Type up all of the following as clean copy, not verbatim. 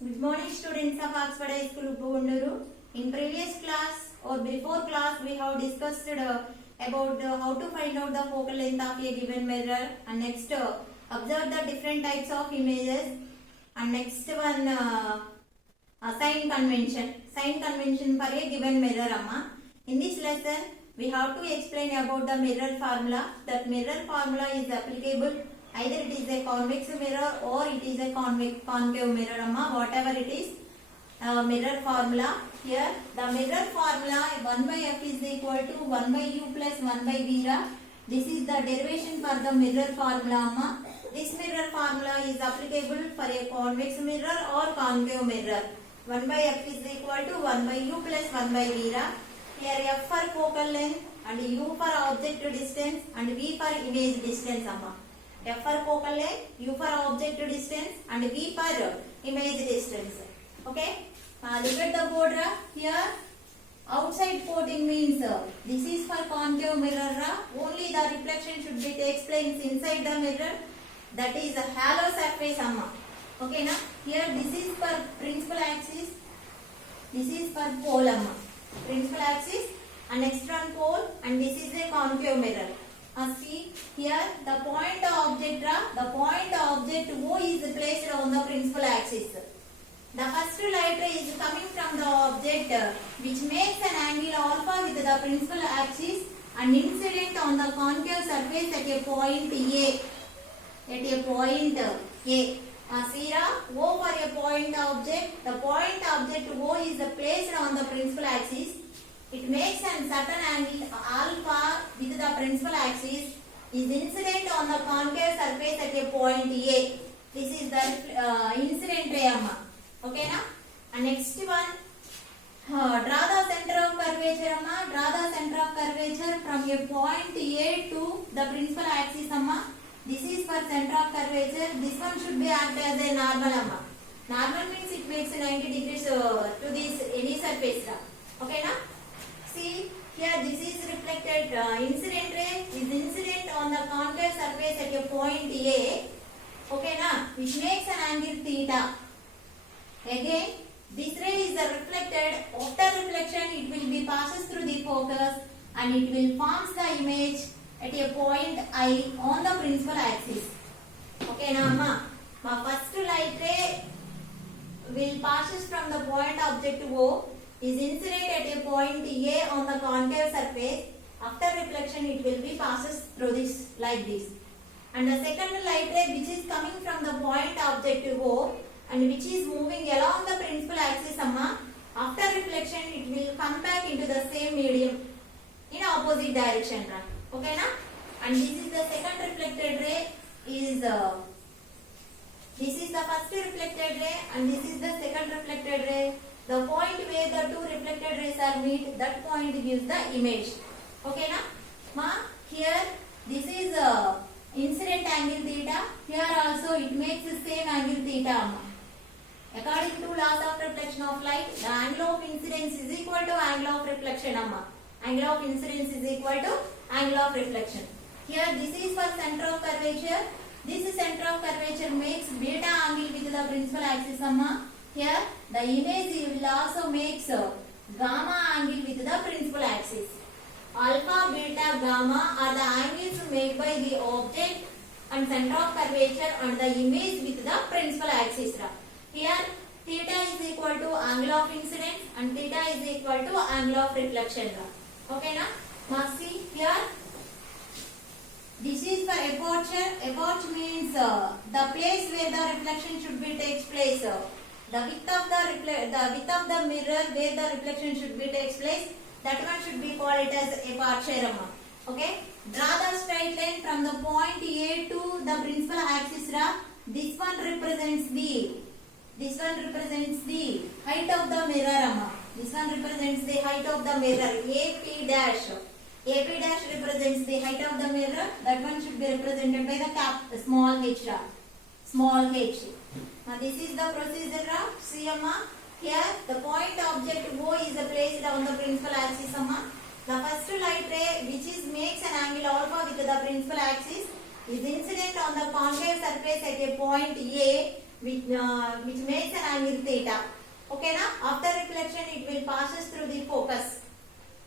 Good morning, students of Oxford High School, Uppagunduru. In previous class or before class, we have discussed about how to find out the focal length of a given mirror, and next observe the different types of images, and next one sign convention for a given mirror. Amma. In this lesson, we have to explain about the mirror formula. That mirror formula is applicable either it is a convex mirror or it is a concave mirror. Amma. Whatever it is, mirror formula. Here the mirror formula 1 by f is equal to 1 by u plus 1 by v ra. This is the derivation for the mirror formula. Amma. This mirror formula is applicable for a convex mirror or concave mirror. 1 by f is equal to 1 by u plus 1 by v ra. Here f for focal length and u for object distance and v for image distance. Amma. F for focal length, U for object distance and V for image distance. Okay. Look at the board. Here outside porting means this is for concave mirror. Only the reflection should be takes place inside the mirror. That is a halo surface. Okay na? Here this is for principal axis. This is for pole. Principal axis and external pole, and this is a concave mirror. See here the point object O is placed on the principal axis. The first light ray is coming from the object which makes an angle alpha with the principal axis and incident on the concave surface at a point A. See O for a point object. The point object O is placed on the principal axis. It makes a certain angle alpha with the principal axis is incident on the concave surface at a point A. This is the incident ray. Okay na? And next one, draw the center of curvature. Draw the center of curvature from a point A to the principal axis. This is for center of curvature. This one should be act as a normal. Normal means it makes 90 degrees to this any surface. Okay na? See here this is reflected incident ray is incident on the concave surface at a point A. Okay na, which makes an angle theta. Again this ray is reflected. After reflection it will be passes through the focus and it will forms the image at a point I on the principal axis. Okay na amma. My first light ray will passes from the point object O is incident at a point A on the concave surface. After reflection it will be passes through this like this. And the second light ray which is coming from the point object O and which is moving along the principal axis, after reflection it will come back into the same medium in opposite direction. Okay na? And this is the second reflected ray is this is the first reflected ray and this is the second reflected ray. The point where the two reflected rays are meet, that point gives the image. Okay na? Here this is incident angle theta. Here also it makes the same angle theta. According to laws of reflection of light, the angle of incidence is equal to angle of reflection. Angle of incidence is equal to angle of reflection. Here this is for center of curvature. This center of curvature makes beta angle with the principal axis. Here the image will also makes gamma angle with the principal axis. Alpha, beta, gamma are the angles made by the object and center of curvature and the image with the principal axis. Here theta is equal to angle of incidence and theta is equal to angle of reflection. Okay na? Now see here. This is for aperture. Aperture means the place where the reflection should be takes place. The width of the mirror where the reflection should be takes place, that one should be called it as aperture. Okay. Draw the straight line from the point A to the principal axis. This one represents the height of the mirror. This one represents the height of the mirror. AP dash. AP dash represents the height of the mirror. That one should be represented by the small h. Small h. Now this is the procedure. See here the point object O is placed on the principal axis. The first light ray which is makes an angle alpha with the principal axis is incident on the concave surface at a point A which makes an angle theta. Okay na? After reflection it will passes through the focus.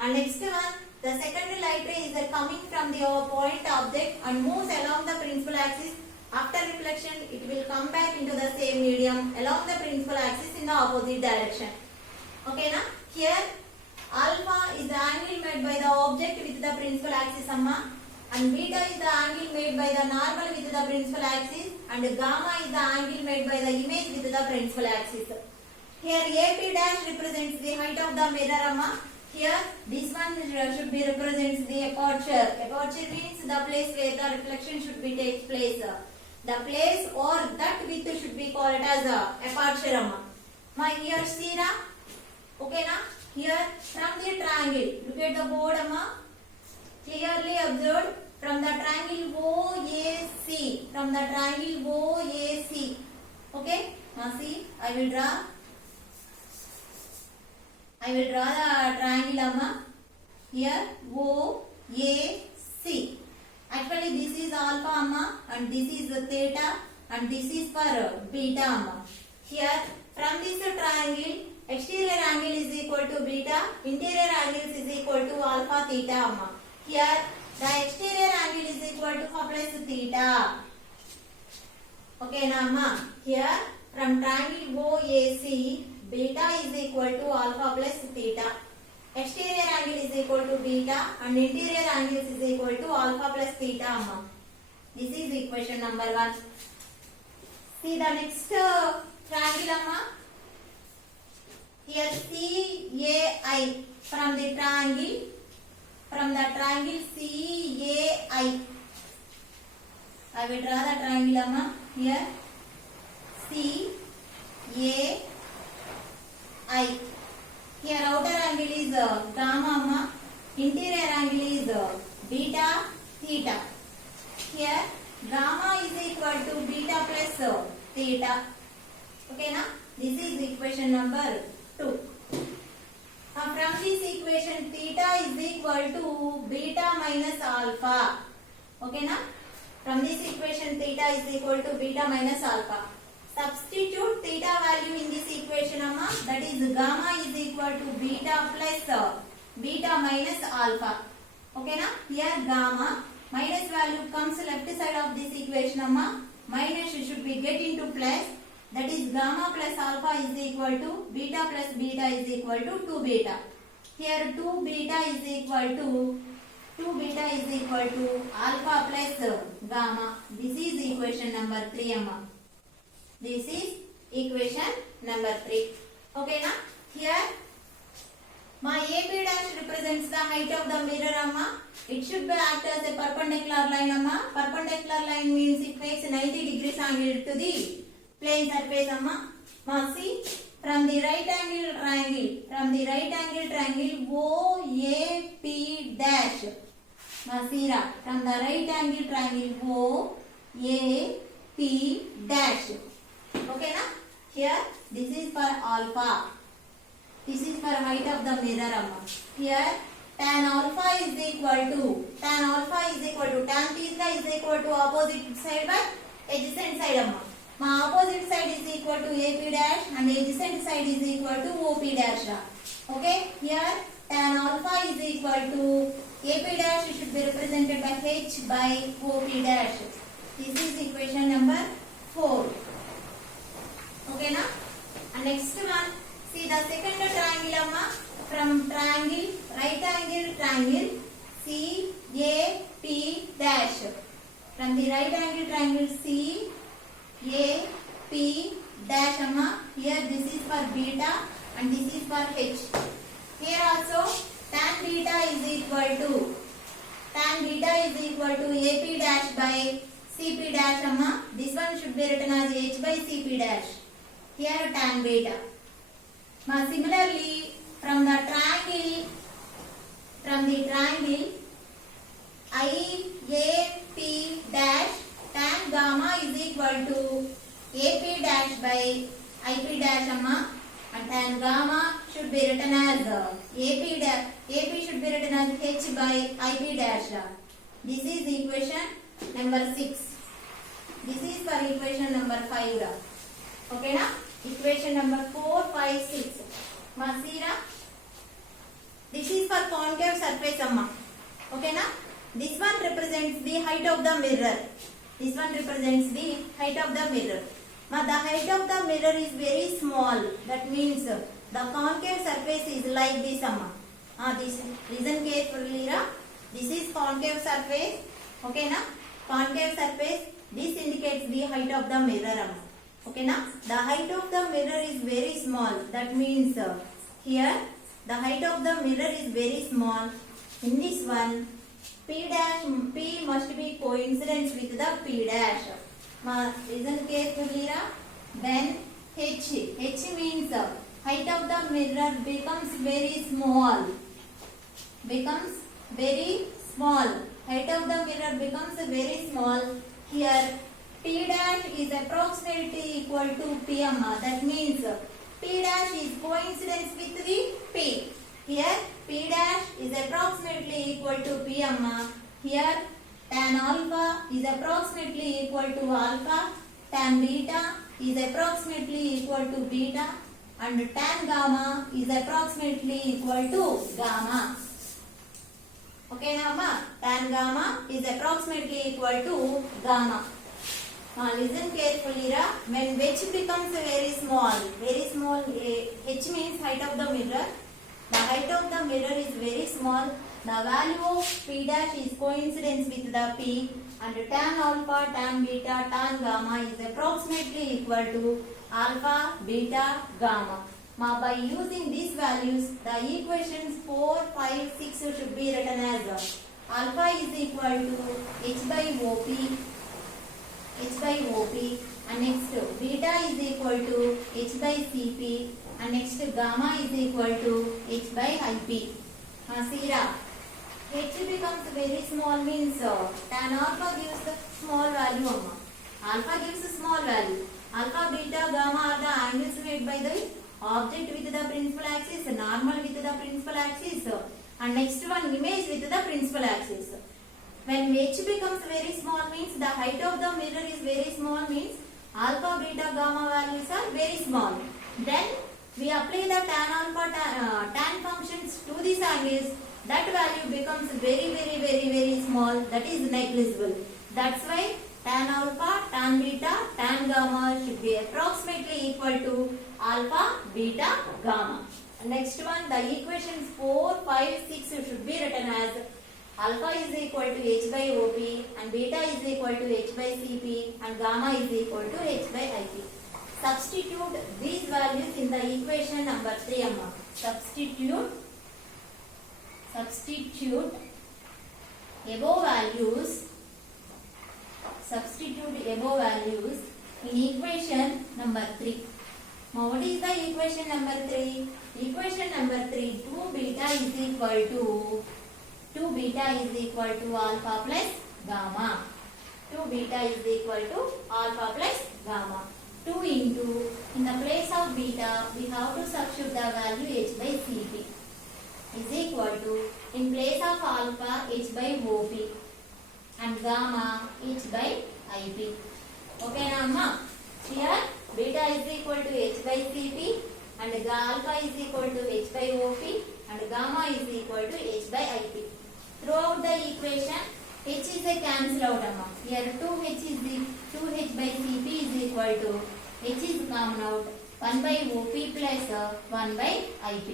And next one, the second light ray is coming from the point object and moves along the principal axis. After reflection it will come back into the same medium along the principal axis in the opposite direction. Okay na? Here alpha is the angle made by the object with the principal axis amma, and beta is the angle made by the normal with the principal axis, and gamma is the angle made by the image with the principal axis. Here AP dash represents the height of the mirror amma. Here this one should be represents the aperture. Aperture means the place where the reflection should be takes place. The place or that width should be called as aperture amma. Here see na? Okay na? Here from the triangle, look at the board amma. Clearly observed from the triangle OAC. From the triangle OAC. Okay? Now see, I will draw the triangle amma. Here OAC. Actually this is alpha amma, and this is theta, and this is for beta amma. Here from this triangle, exterior angle is equal to beta, interior angle is equal to alpha theta amma. Here the exterior angle is equal to half plus theta. Okay na amma? Here from triangle OAC, beta is equal to alpha plus theta. Exterior angle is equal to beta and interior angle is equal to alpha plus theta amma. This is equation number 1. See the next triangle amma. Here CAI from the triangle CAI. I will draw the triangle amma. Here CAI. Here outer angle is gamma amma. Interior angle is beta theta. Here gamma is equal to beta plus theta. Okay na? This is equation number 2. From this equation theta is equal to beta minus alpha. Okay na? From this equation theta is equal to beta minus alpha. Substitute theta value in this equation amma, that is gamma is equal to beta plus beta minus alpha. Okay na? Here gamma minus value comes left side of this equation amma, minus should be get into plus, that is gamma plus alpha is equal to beta plus beta is equal to 2 beta. Here 2 beta is equal to alpha plus gamma. This is equation number 3 amma. This is equation number 3. Okay na? Here my AP dash represents the height of the mirror amma. It should be act as a perpendicular line amma. Perpendicular line means it makes 90 degrees angle to the plane surface amma. Now see, from the right angle triangle OAP dash. Now see from the right angle triangle OAP dash. Okay na? Here this is for alpha. This is for height of the mirror amma. Here tan alpha is equal to tan theta is equal to opposite side by adjacent side amma. My opposite side is equal to AP dash and adjacent side is equal to OP dash. Okay? Here tan alpha is equal to AP dash should be represented by H by OP dash. This is equation number 4. Okay na? And next one, see the second triangle amma, from triangle right angle triangle CAP dash. From the right angle triangle CAP dash amma, here this is for beta and this is for H. Here also tan beta is equal to AP dash by CP dash amma. This one should be written as H by CP dash. Here tan beta. Now similarly from the triangle IAP dash, tan gamma is equal to AP dash by IP dash amma, and tan gamma should be written as AP should be written as H by IP dash. This is equation number 6. This is for equation number 5. Okay na? Equation number 4, 5, 6. Masira. This is for concave surface amma. Okay na? This one represents the height of the mirror. This one represents the height of the mirror. The height of the mirror is very small. That means the concave surface is like this amma. This listen carefully. This is concave surface. Okay na? Concave surface. This indicates the height of the mirror amma. Okay na? The height of the mirror is very small. That means here the height of the mirror is very small. In this one, P must be coincident with the P dash. Listen carefully. Then H means height of the mirror becomes very small. Becomes very small. Height of the mirror becomes very small. Here P dash is approximately equal to P amma. That means P dash is coincidence with the P. Here P dash is approximately equal to P amma. Here tan alpha is approximately equal to alpha. Tan beta is approximately equal to beta. And tan gamma is approximately equal to gamma. Okay now ma? Tan gamma is approximately equal to gamma. Listen carefully. When h becomes very small, h means height of the mirror. The height of the mirror is very small. The value of P dash is coincidence with the P, and tan alpha, tan beta, tan gamma is approximately equal to alpha, beta, gamma. By using these values, the equations 4, 5, 6 should be written as alpha is equal to h by OP, and next beta is equal to h by CP, and next gamma is equal to h by IP. H becomes very small means tan alpha gives the small value amma. Alpha gives a small value. Alpha, beta, gamma are the angles made by the object with the principal axis, normal with the principal axis, and next one image with the principal axis. When h becomes very small means the height of the mirror is very small means alpha, beta, gamma values are very small. Then we apply the tan alpha, tan functions to these angles. That value becomes very small. That is negligible. That's why tan alpha, tan beta, tan gamma should be approximately equal to alpha, beta, gamma. Next one, the equations 4, 5, 6 should be written as alpha is equal to h by OP, and beta is equal to h by CP, and gamma is equal to h by IP. Substitute these values in the equation number 3 amma. Substitute above values in equation number 3. Now what is the equation number 3? Equation number 3, 2 beta is equal to alpha plus gamma. 2 beta is equal to alpha plus gamma. 2 into, in the place of beta, we have to substitute the value h by Cp is equal to, in place of alpha, h by OP, and gamma, h by IP. Okay now amma? Here beta is equal to h by Cp, and alpha is equal to h by OP, and gamma is equal to h by IP. Throughout the equation, h is a cancel out amma. Here 2h by Cp is equal to, h is common out, 1 by OP plus 1 by IP.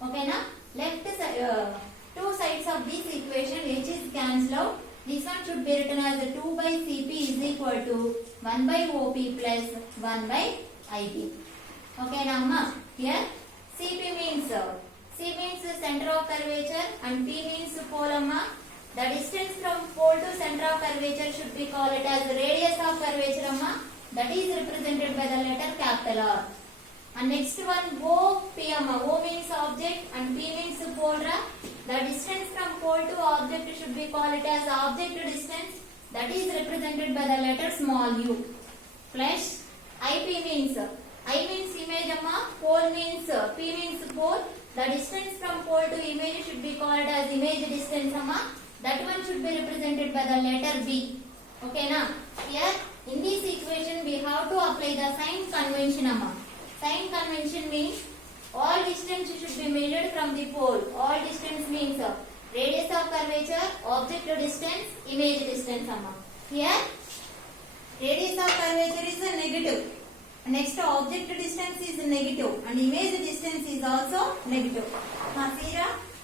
Okay na? Left side, two sides of this equation, h is cancel out. This one should be written as 2 by Cp is equal to 1 by OP plus 1 by IP. Okay na amma? Here Cp means center of curvature, and P means pole amma. The distance from pole to center of curvature should be called as radius of curvature amma. That is represented by the letter capital R. And next one OP amma. O means object and P means pole. The distance from pole to object should be called as object distance. That is represented by the letter small u. Plus IP means image amma. Pole means P means pole. The distance from pole to image should be called as image distance amma. That one should be represented by the letter B. Okay na? Here In this equation, we have to apply the sign convention, amma. Sign convention means all distance should be measured from the pole. All distance means radius of curvature, object distance, image distance, amma. Here, radius of curvature is a negative. Next, object distance is negative and image distance is also negative. Now,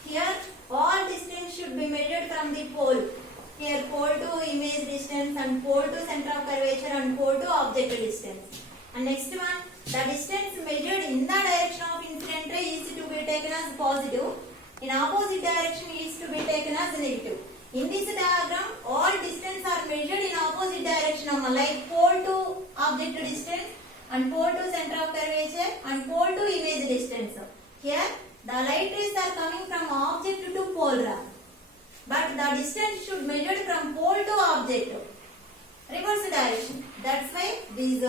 here all distance should be measured from the pole. Here, pole to image distance and pole to center of curvature and pole to object distance. And next one, the distance measured in the direction of incident ray is to be taken as positive. In opposite direction is to be taken as negative. In this diagram, all distance are measured in opposite direction, like pole to object distance and pole to center of curvature and pole to image distance. Here, the light rays are coming from object to pole, but the distance should measured from pole to object. Reverse direction. That's why these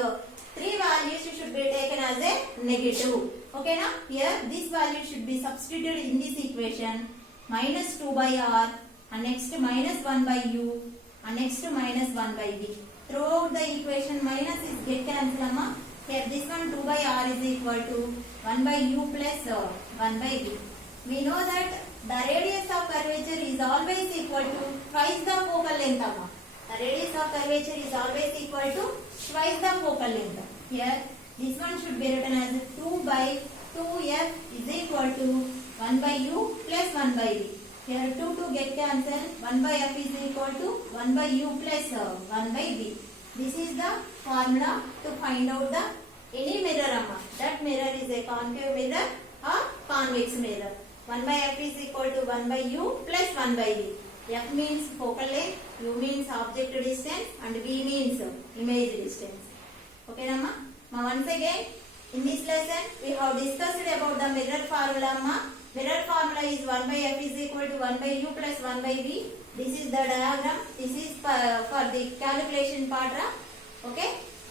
three values should be taken as a negative. Okay, now here this value should be substituted in this equation. Minus 2 by r and next minus 1 by u and next minus 1 by v. Throughout the equation minus is get cancelled. Here this one 2 by r is equal to 1 by u plus 1 by v. We know that the radius of curvature is always equal to twice the focal length. The radius of curvature is always equal to twice the focal length. Here this one should be written as 2 by 2f is equal to 1 by u plus 1 by v. Here 2 get cancelled. 1 by f is equal to 1 by u plus 1 by v. This is the formula to find out the any mirror. That mirror is a concave mirror or convex mirror. 1 by f is equal to 1 by u plus 1 by v. F means focal length, u means object distance and v means image distance. Okay, Nama? Once again, in this lesson, we have discussed about the mirror formula. Mirror formula is 1 by f is equal to 1 by u plus 1 by v. This is the diagram. This is for the calculation part. Okay,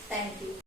thank you.